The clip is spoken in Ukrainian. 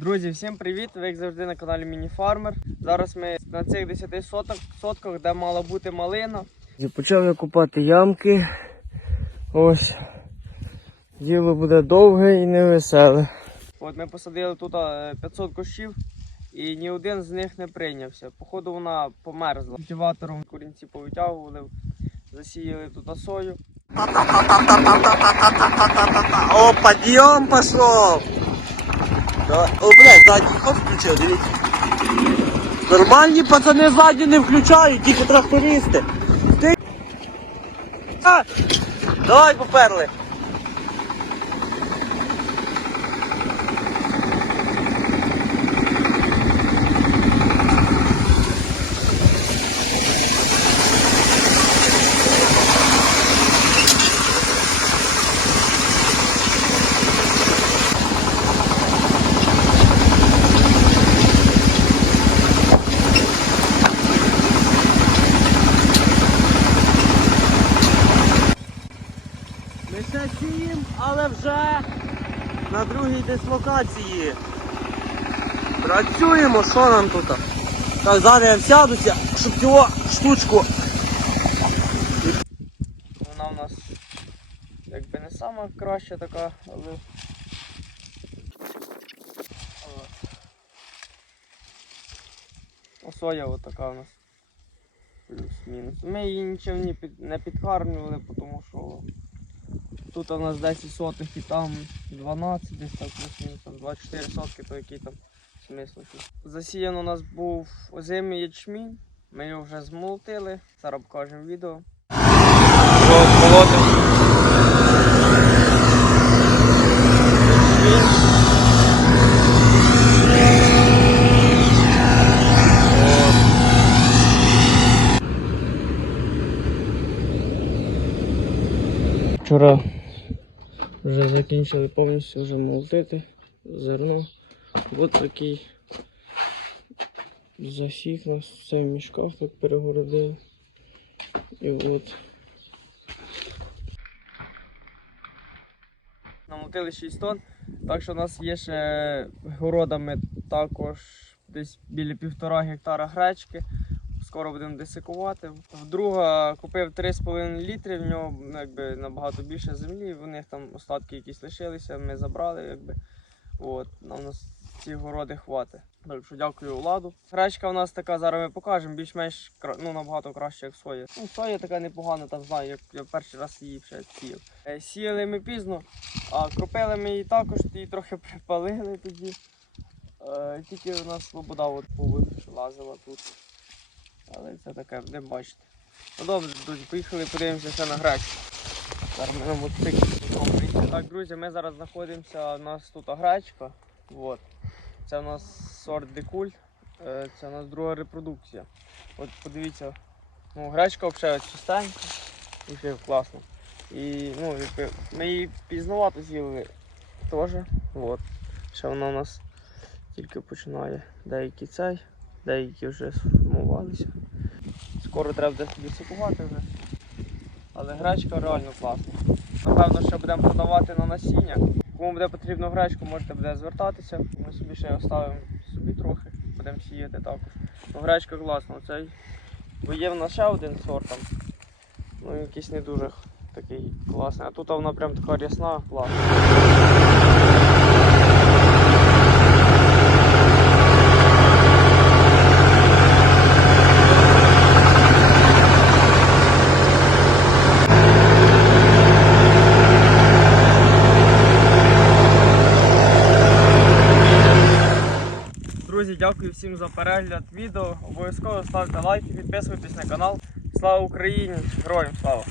Друзі, всім привіт! Ви як завжди на каналі Мініфармер. Зараз ми на цих 10 соток, сотках, де мала бути малина. Почав я купати ямки. Ось. Діло буде довге і невеселе. От ми посадили тут е, 500 кущів і ні один з них не прийнявся. Походу вона померзла. Культиватором корінці повитягували, засіяли тут сою. О, подъем пошел! Да. О, блядь, задній ход включив, дивіться. Нормальні пацани ззаді не включають, тільки трактористи. Ти... А! Давай поперли. Ми ще сіємо, але на другій дислокації. Працюємо, що нам тут? Так, зараз я сядуся, щоб цього штучку. Вона в нас якби не сама краща така, але. Соя от така у нас. Плюс-мінус. Ми її нічим не підкармлювали, тому що тут у нас 10 сотих і там 12, десь так там 24 сотки, то який там смисл. тут. Засіяно у нас був озимий ячмінь, ми його вже змолотили, зараз покажемо відео. Вчора вже закінчили повністю вже молотити зерно. Ось такий засік нас все в мішках так перегородили. І от. Намотили 6 тонн, так що у нас є ще городами також десь біля півтора гектара гречки. Скоро будемо десикувати. Вдруга купив 3,5 літри, в нього ну, якби, набагато більше землі, в них там остатки якісь лишилися, ми забрали. Якби. От, нам нас ці городи хватить. Так що дякую владу. Гречка у нас така, зараз ми покажемо, більш-менш ну, набагато краще, як соя. Ну, соя така непогана, там знаю, як я перший раз її вже сіяв. Е, Сіяли ми пізно, а кропили ми її також, її трохи припалили тоді. Е, тільки у нас свобода от лазила тут. Але це таке, не бачите. Ну добре, друзі, поїхали, подивимося ще на на. Так, друзі, ми зараз знаходимося, у нас тут гречка. От. Це у нас сорт декуль, е, це у нас друга репродукція. От подивіться, ну, гречка взагалі чистенька, і класно. І ну, ми її пізнавато з'їли теж. Ще вона у нас тільки починає деякі цей, деякі вже сформувалися. Скоро треба буде десикувати вже. Але гречка реально класна. Напевно, ще будемо продавати на насіння. Кому буде потрібно гречку, можете буде звертатися. Ми собі ще оставимо собі трохи, будемо сіяти також. Ну, гречка класна. Цей. Бо є в нас ще один сорт там. Ну якийсь не дуже такий класний. А тут вона прям така рясна, класна. Друзі, дякую всім за перегляд відео. Обов'язково ставте лайки, підписуйтесь на канал. Слава Україні! Героям слава!